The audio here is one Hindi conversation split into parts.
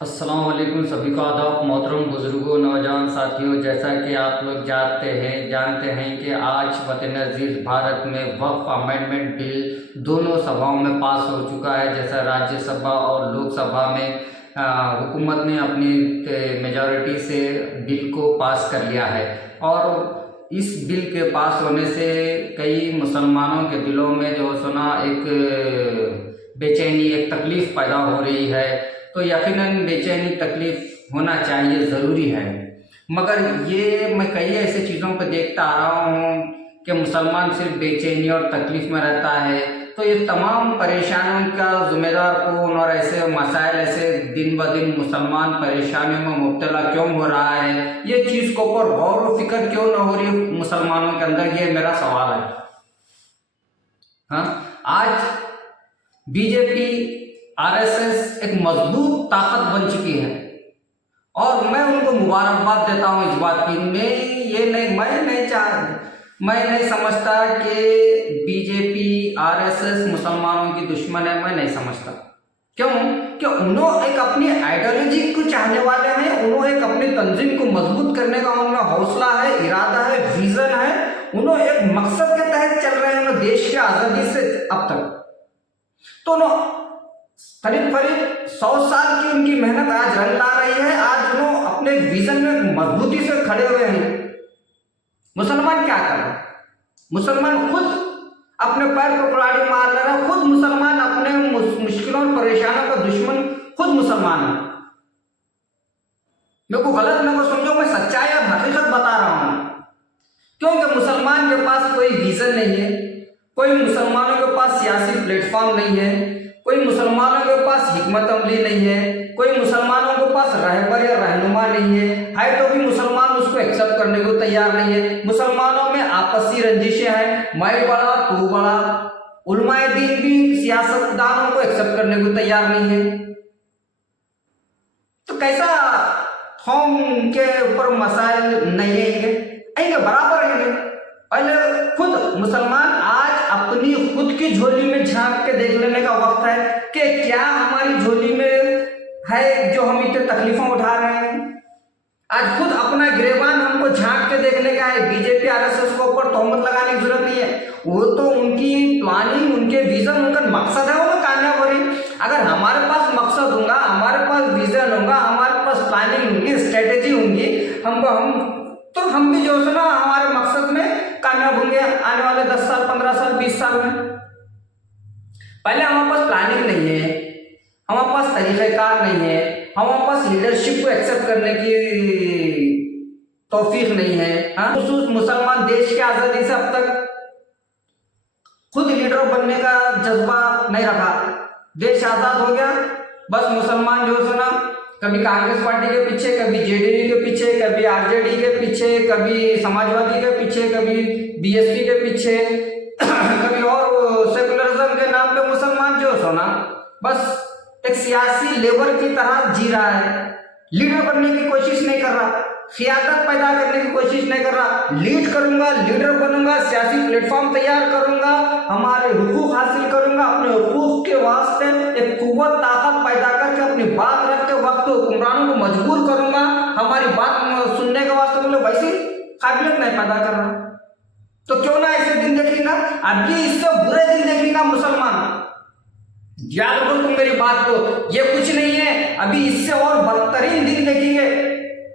अस्सलाम वालेकुम, सभी को आदाब। मोहतरम बुजुर्गों, नौजवान साथियों, जैसा कि आप लोग जानते हैं कि आज वतन अजीज़ भारत में वक्फ अमेंडमेंट बिल दोनों सभाओं में पास हो चुका है। जैसा राज्यसभा और लोकसभा में हुकूमत ने अपनी मेजॉरिटी से बिल को पास कर लिया है और इस बिल के पास होने से कई मुसलमानों के दिलों में जो सुना एक बेचैनी, एक तकलीफ़ पैदा हो रही है। तो यकीनन बेचैनी तकलीफ़ होना चाहिए, ज़रूरी है। मगर ये मैं कई ऐसे चीज़ों पर देखता आ रहा हूँ कि मुसलमान सिर्फ बेचैनी और तकलीफ़ में रहता है। तो ये तमाम परेशानियों का ज़िम्मेदार कौन और ऐसे मसाइल ऐसे दिन ब दिन मुसलमान परेशानियों में मुब्तला क्यों हो रहा है, ये चीज़ को ऊपर गौर व फिक्र क्यों न हो रही है मुसलमानों के अंदर, ये मेरा सवाल है। हाँ, आज बीजेपी आरएसएस एक मजबूत ताकत बन चुकी है और मैं उनको मुबारकबाद देता हूँ इस बात की। मैं नहीं समझता कि बीजेपी आरएसएस मुसलमानों की दुश्मन है। मैं नहीं समझता। क्यों? कि उन्होंने एक अपनी आइडियोलॉजी को चाहने वाले हैं, उन्होंने एक अपनी तंजीम को मजबूत करने का उनका हौसला है, इरादा है, विजन है। उन्होंने एक मकसद के तहत चल रहे हैं देश की आज़ादी से अब तक। तो करीब 100 साल की उनकी मेहनत आज रंग ला रही है। आज उन्होंने अपने विजन में मजबूती से खड़े हुए हैं। मुसलमान क्या कर रहे हैं? मुसलमान खुद अपने पैर पर कुल्हाड़ी मार रहे हैं। खुद मुसलमान अपने मुश्किलों और परेशानियों का दुश्मन खुद मुसलमान है। मेरे को गलत न को समझो, मैं सच्चाई और हकीकत बता रहा हूं। क्योंकि मुसलमान के पास कोई विजन नहीं है, कोई मुसलमानों के पास सियासी प्लेटफॉर्म नहीं है, कोई मुसलमानों के पास हिकमत अमली नहीं है, कोई मुसलमानों के पास रहबर या रहनुमा नहीं है तो भी मुसलमान उसको एक्सेप्ट करने को तैयार नहीं है। मुसलमानों में आपसी रंजिशें हैं, मैं बड़ा तू बड़ा। उलमाए दीन भी सियासतदानों को एक्सेप्ट करने को तैयार नहीं है। तो कैसा कौम के ऊपर मसाइल नहीं आएंगे, बराबर आएंगे। पहले खुद मुसलमान आज अपनी खुद की झोली में झांक के देख लेने का वक्त है कि क्या हमारी झोली में है जो हम इतने तकलीफों उठा रहे हैं। आज खुद अपना गिरेबान हमको झांक के देखने का है। बीजेपी आरएसएस को ऊपर तोहमत लगाने की जरूरत नहीं है। वो तो उनकी प्लानिंग, उनके विजन, उनका मकसद है, वो कामयाब हो रही। अगर हमारे पास मकसद होगा, हमारे पास विजन होगा, हमारे पास प्लानिंग होगी, स्ट्रेटेजी होंगी, तो हम भी जो है ना हमारे मकसद में कामयाब होंगे आने वाले 10 साल, 15 साल, 20 साल में। पहले हमारे पास प्लानिंग नहीं है, हमारे पास तरीक़ेकार नहीं है, हमारे पास लीडरशिप को एक्सेप्ट करने की तौफीक नहीं है। हाँ, मुसलमान देश की आज़ादी से अब तक खुद लीडर बनने का जज्बा नहीं रखा। देश आज़ाद हो गया, बस मुसलमान जो है ना कभी कांग्रेस पार्टी के पीछे, कभी जेडीयू के पीछे, कभी आरजेडी के पीछे, कभी समाजवादी के पीछे, कभी बीएसपी के पीछे, कभी और सेकुलरिज्म के नाम पे मुसलमान जो है ना बस एक सियासी लेबर की तरह जी रहा है। लीडर बनने की कोशिश नहीं कर रहा, क़ियादत पैदा करने की कोशिश नहीं कर रहा। लीड करूंगा, लीडर बनूंगा, सियासी प्लेटफॉर्म तैयार करूंगा, हमारे हुकूक हासिल करूंगा, अपने हुकूक के वास्ते एक कुव्वत ताकत पैदा करके अपनी बात रखते वक्त हुक्मरानों को मजबूर करूंगा। हमारी बात सुनने के वास्ते मतलब वैसी काबिलियत नहीं पैदा कर रहा। तो क्यों ना ऐसे दिन देखेगा? अभी इससे बुरे दिन देखेगा मुसलमान। याद रखो तुम मेरी बात को, ये कुछ नहीं है, अभी इससे और बदतरीन दिन देखेंगे।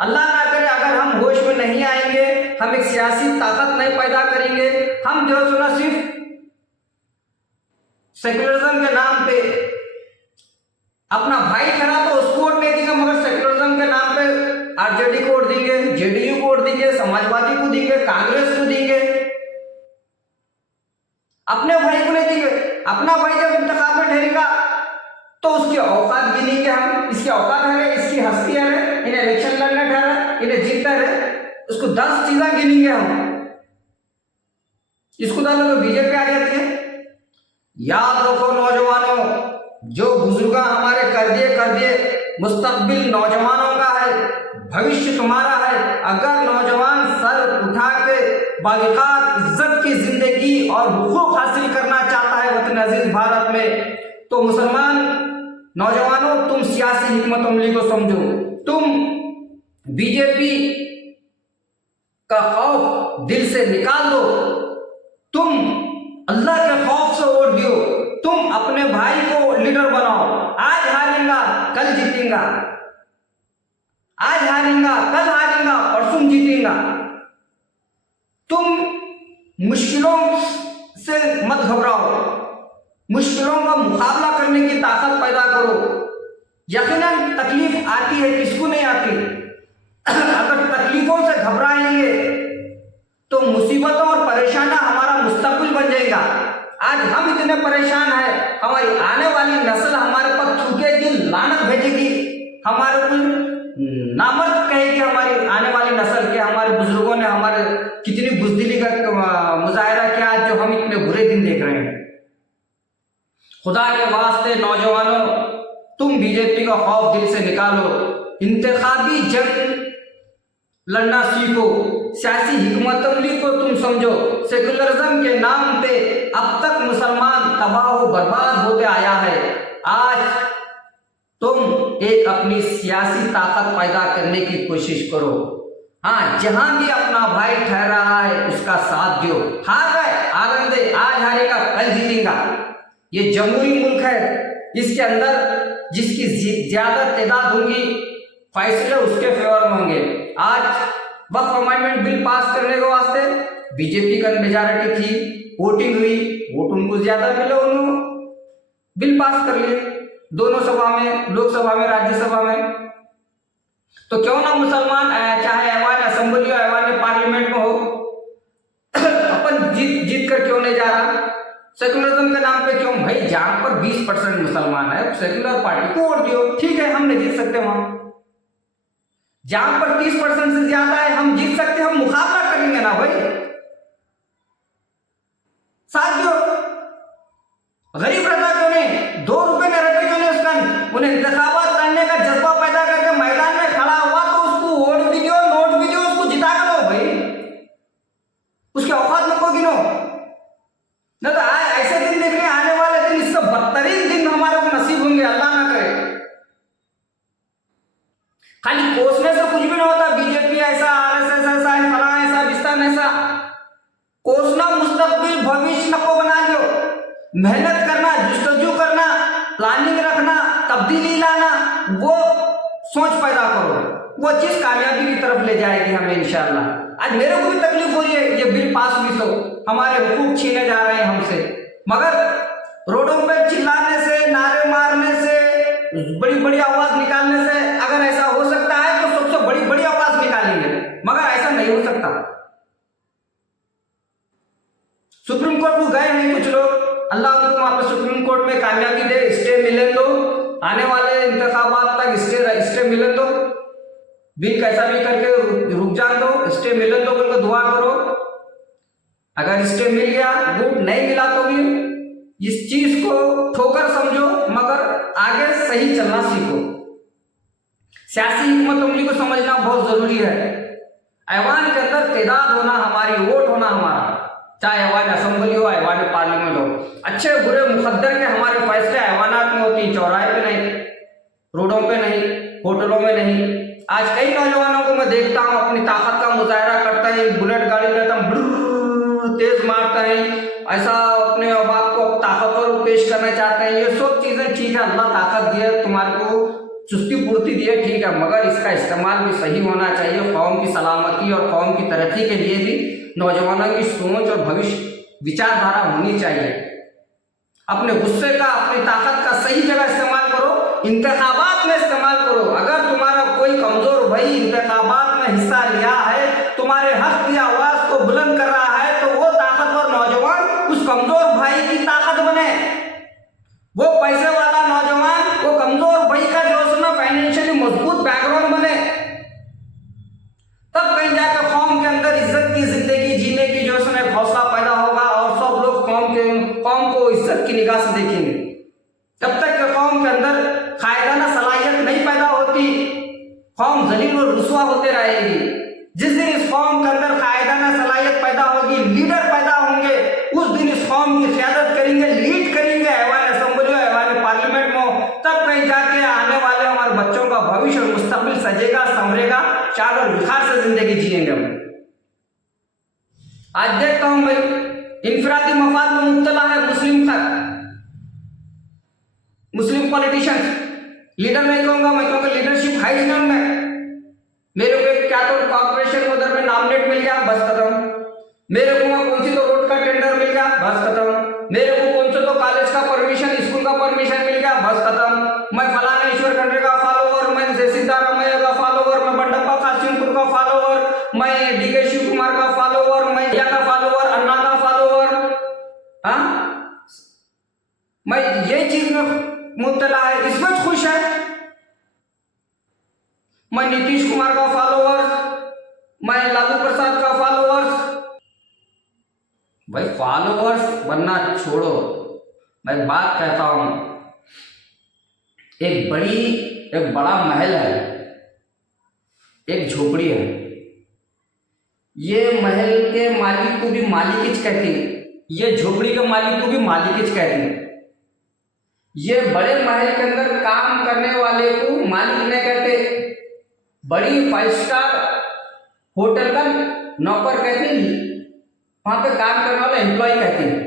अल्लाह ना करे अगर हम होश में नहीं आएंगे, हम एक सियासी ताकत नहीं पैदा करेंगे, हम जो सुना सिर्फ सेकुलरिज्म के नाम पे अपना भाई खड़ा तो उसको वोट नहीं देंगे, मगर सेकुलरिज्म के नाम पे आरजेडी को वोट देंगे, जेडीयू को वोट देंगे, समाजवादी को देंगे, कांग्रेस को देंगे, अपने भाई को नहीं देंगे। अपना भाई जब इंतखाब में ठहरेगा तो उसकी औकात गिनेंगे हम, इसकी औकात है, इसकी हस्ती है, इन्हें इलेक्शन लड़ना ठहरा, इन्हें जीतता है, उसको 10 चीजें गिनेंगे हम। इसको डालो तो बीजेपी आ जाती है। याद रखो नौजवानों, जो बुजुर्ग हमारे कर दिए, मुस्तकबिल नौजवानों का है, भविष्य तुम्हारा है। अगर नौजवान सर उठा के बावकार इज्जत की जिंदगी और हुकूक हासिल करना चाहता है वतन अजीज भारत में, तो मुसलमान नौजवानों, तुम सियासी हिकमत अमली को समझो। तुम बीजेपी का खौफ दिल से निकाल दो। तुम अल्लाह के खौफ से वोट दियो। तुम अपने भाई को लीडर बनाओ। आज हारेगा कल जीतेगा, आज हारेगा कल हारेगा, परसों जीतेगा। तुम मुश्किलों से मत घबराओ, मुश्किलों का मुकाबला करने की ताकत पैदा करो। यकीनन तकलीफ आती है, किसको नहीं आती। अगर तकलीफों से घबराएंगे तो मुसीबतों और परेशानियां हमारा मुस्तकबिल बन जाएगा। आज हम इतने परेशान हैं, हमारी आने वाली नस्ल हमारे पर थूकेगी, लानत भेजेगी, हमारे को नामर्द कहेगी। हमारी आने वाली नस्ल के हमारे बुजुर्गों ने हमारे कितनी बुज़दिली का मुजाहरा किया, जो हम इतने बुरे दिन देख रहे हैं। खुदा के वास्ते नौजवानों, तुम बीजेपी का खौफ दिल से निकालो। इंतखाबी जंग लड़ना सीखो। सियासी हिकमत अमली को तुम समझो। सेकुलरिज्म के नाम पे अब तक मुसलमान तबाह व बर्बाद होते आया है। आज तुम एक अपनी सियासी ताकत पैदा करने की कोशिश करो। हाँ, जहां भी अपना भाई ठहर रहा है उसका साथ दो। हार गए आनंद दे, आज हारेगा कल जीतेगा। ये जमहूरी मुल्क है, इसके अंदर जिसकी ज्यादा तादाद होगी फैसले उसके फेवर में होंगे। आज वक्फ अमेंडमेंट बिल पास करने के वास्ते बीजेपी का मेजॉरिटी थी, वोटिंग हुई, वोट उनको ज्यादा मिले, उन्होंने बिल पास कर लिए दोनों सभा में, लोकसभा में, राज्यसभा में। तो क्यों ना मुसलमान चाहे ऐवान असेंबली हो, ऐवान पार्लियामेंट में हो, अपन जीत कर क्यों नहीं जा रहा। सेकुलरिज्म के नाम पे क्यों भाई, जहां पर 20% मुसलमान है सेकुलर पार्टी को वोट दियो, ठीक है, हम नहीं जीत सकते वहां। जहां पर 30% से ज्यादा है हम जीत सकते, हम मुकाबला करेंगे ना भाई, साथ दो। गरीब रहता क्यों नहीं, 2 रुपए में रहते क्यों नहीं, उसका उन्हें इंतखाबात लड़ने का जज्बा पैदा करके मैदान में खड़ा हुआ तो उसको वोट भी दो, नोट भी दो, उसको जिता कर दो भाई, उसके औकात में को गिनो। न तो ऐसे दिन देख रहे, आने वाले दिन इससे बदतरीन दिन हमारे को नसीब होंगे, अल्लाह ना करे। खाली कोसने से कुछ भी नहीं होता। बीजेपी ऐसा, आरएसएस ऐसा, फलां ऐसा, बिस्तान ऐसा, कोसना मुस्तकबिल भविष्य को बना लो। मेहनत करना, जुस्तजू करना, प्लानिंग रखना, तब्दीली लाना, वो सोच पैदा करो, वो चीज कामयाबी की तरफ ले जाएगी हमें इंशाअल्लाह। आज मेरे को भी तकलीफ हो रही है, ये बिल पास हुई तो हमारे हुकूक छीने जा रहे हैं हमसे, मगर रोडों पे चिल्लाने से, नारे मारने से, बड़ी बड़ी आवाज निकालने से अगर ऐसा हो सकता है तो सबसे बड़ी बड़ी आवाज निकालेंगे, मगर ऐसा नहीं हो सकता। सुप्रीम कोर्ट को गए हैं कुछ लोग, अल्लाह उनको वहां पर सुप्रीम कोर्ट में कामयाबी दे, स्टे मिले दो, आने वाले इंतखाबात तक स्टे मिले दो, बिल कैसा भी करके रुक जान दो, स्टे मिले दो बोल दुआ करो। अगर स्टे मिल गया गुड, नहीं मिला तो भी इस चीज को ठोकर समझो, मगर आगे सही चलना सीखो। सियासी हिकमत अमली को समझना बहुत जरूरी है। ऐवान के अंदर तादाद होना हमारी, वोट होना हमारा, चाहे ऐवान असेंबली हो, ऐवान पार्लियामेंट हो। अच्छे बुरे मुकद्दर के हमारे फैसले ऐवानात में होती हैं, चौराहे पे नहीं, रोडों पे नहीं, होटलों में नहीं। आज कई नौजवानों को मैं देखता हूँ अपनी ताकत का मुजाहरा करता है, बुलेट गाड़ी लेता हूँ, तेज मारता है, ऐसा अपने बाप को ताकतवर पेश करना चाहते हैं। ये सब चीजें ठीक है, अल्लाह ताकत दिए, तुम्हारे को चुस्ती पूर्ति दिए, ठीक है, मगर इसका इस्तेमाल भी सही होना चाहिए। कौम की सलामती और कौम की तरक्की के लिए भी नौजवानों की सोच और भविष्य विचारधारा होनी चाहिए। अपने गुस्से का, अपनी ताकत का सही जगह इस्तेमाल करो, इंतखाबात में इस्तेमाल करो। अगर तुम्हारा कोई कमजोर भाई इंतखाबात में हिस्सा लिया है, तुम्हारे हक की आवाज को बुलंद कर रहा है, तो वो ताकतवर नौजवान उस कमजोर भाई की ताकत बने। वो पैसे वाला नौजवान वो कमजोर भाई का जो है ना फाइनेंशियली मजबूत बैकग्राउंड बने, तब कहीं जाकर कौम के अंदर इज्जत की जिंदगी जीने की जो है हौसला पैदा होगा और सब लोग कौम को इज्जत की निगाह से देखेंगे। जब तक कि कौम के अंदर कायदाना सलाहियत नहीं पैदा होती, कौम जलील और रुसवा होते रहेगी। जिस दिन इस कौम के अंदर कायदाना सलाहियत पैदा होगी, लीडर पैदा होंगे, उस दिन इस कौम की क़यादत करेंगे, लीड करेंगे, ऐवान असेंबली, ऐवान पार्लियामेंट में, तब तब कहीं जाके आने वाले हमारे बच्चों का भविष्य और मुस्तकबिल सजेगा, संवरेगा, शान और विखार से जिंदगी जिएंगे हम। आज देखता हूं भाई, इंफरादी मफाद में मुब्तला है मुस्लिम पॉलिटिशियंस, लीडर नहीं कहूंगा मैं क्योंकि लीडरशिप हाई स्टैंड में। मेरे को क्या तो कॉर्पोरेशन में उधर में नॉमिनेट मिल गया, बस खत्म। मेरे को वहां कौन सी तो रोड का टेंडर मिल गया, बस खत्म। मेरे को कौन सा तो कॉलेज का परमिशन, स्कूल का परमिशन मिल गया, बस खत्म। मैं फलाना ईश्वर खंडे का फॉलोवर, मैं सीतारामैया का फॉलोवर, मैं बंडप्पा कासिमपुर का फॉलोवर, मैं डीके शिव कुमार का फॉलोवर, मैं या का फॉलोवर, अन्ना का फॉलोवर। हाँ, मैं ये चीज में मुब्तला है, इसमें खुश है। मैं नीतीश कुमार का फॉलोअर्स, मैं लालू प्रसाद का फॉलोअर्स। भाई फॉलोअर्स बनना छोड़ो, मैं बात कहता हूं, एक बड़ा महल है, एक झोपड़ी है। ये महल के मालिक को भी मालिकिच कहते हैं, ये झोपड़ी के मालिक को भी मालिकिच कहते हैं। ये बड़े महल के अंदर काम करने वाले को मालिक नहीं कहते, बड़ी 5 स्टार होटल का नौकर कहते हैं, वहां पे काम करने वाला एम्प्लॉय कहते हैं।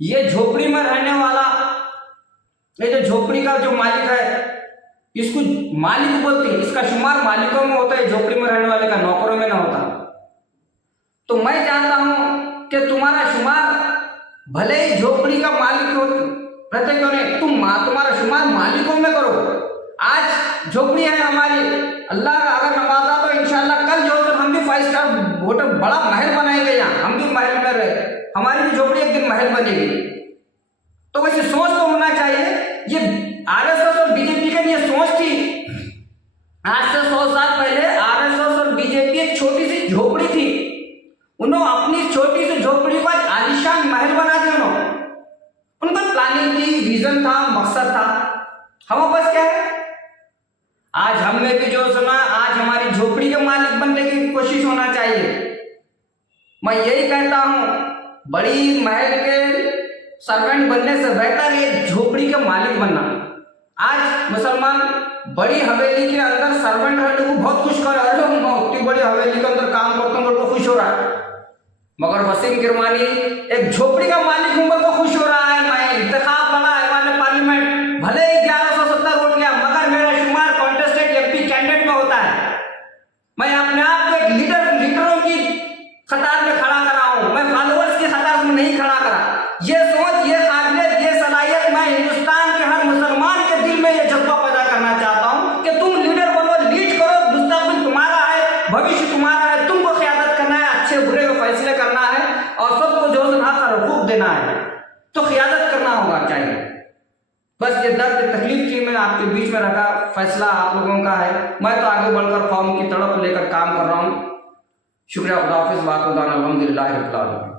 ये झोपड़ी में रहने वाला, ये जो झोपड़ी का जो मालिक है, इसको मालिक बोलते हैं। इसका शुमार मालिकों में होता है, झोपड़ी में रहने वाले का नौकरों में ना होता। तो मैं चाहता हूं कि तुम्हारा शुमार भले ही झोपड़ी का मालिक हो रहते क्यों नहीं, तुम्हारा शुमार मालिकों में करो। आज झोपड़ी है हमारी, अल्लाह अगर नवाजा तो इंशाल्लाह कल जो हम भी 5 स्टार होटल बड़ा महल बनाएंगे, यहाँ हम भी महल में रहे, हमारी भी झोपड़ी एक दिन महल बनेगी। तो वैसे सोच तो होना चाहिए। ये आरएसएस और बीजेपी की ये सोच थी। आज से 100 साल पहले आरएसएस और बीजेपी एक छोटी सी झोपड़ी थी, उन्होंने अपनी छोटी सी झोपड़ी को आज आलीशान महल बना दिया। उनका प्लानिंग थी, विजन था, मकसद था। हम बस क्या है, आज हमने भी जो सुना, आज हमारी झोपड़ी के मालिक बनने की कोशिश होना चाहिए। मैं यही कहता हूं, बड़ी महल के सर्वेंट बनने से बेहतर एक झोपड़ी के मालिक बनना। आज मुसलमान बड़ी हवेली के अंदर सर्वेंट रहने को बहुत खुश कर रहे हैं, मैं उतनी बड़ी हवेली के अंदर काम करता हूँ तो खुश हो रहा है, मगर वसीम किरमानी एक झोपड़ी का मालिक हूं तो खुश हो रहा है। मैं इंतखाब लड़ा है पार्लियामेंट, भले ही 1170 वोट गया, मगर मेरा शुमार कॉन्टेस्टेड एमपी कैंडिडेट में होता है। मैं अपने आप को एक लीडरों की कतार में खड़ा करा हूं, मैं फॉलोअर्स की कतार में नहीं खड़ा करा। ये सोच, ये काबिलियत, ये सलाहियत मैं हिंदुस्तान के हर मुसलमान के दिल में ये जज्बा पैदा करना चाहता हूं कि तुम लीडर बनो, लीड करो, मुस्तकबिल तुम्हारा है, भविष्य तुम्हारा है, तुमको क़यादत करना है, अच्छे बुरे के फैसले करना है और सबको जो हक और हुकूक देना है, तो क़यादत करना होगा चाहिए। बस ये दर्द तकलीफ की मैं आपके बीच में रखा, फैसला आप लोगों का है। मैं तो आगे बढ़कर कौम की तड़प लेकर काम कर रहा हूँ। शुक्रिया, खुदा हाफिज़, वाक़िदाना अल्हम्दुलिल्लाहि रब्बिल आलमीन।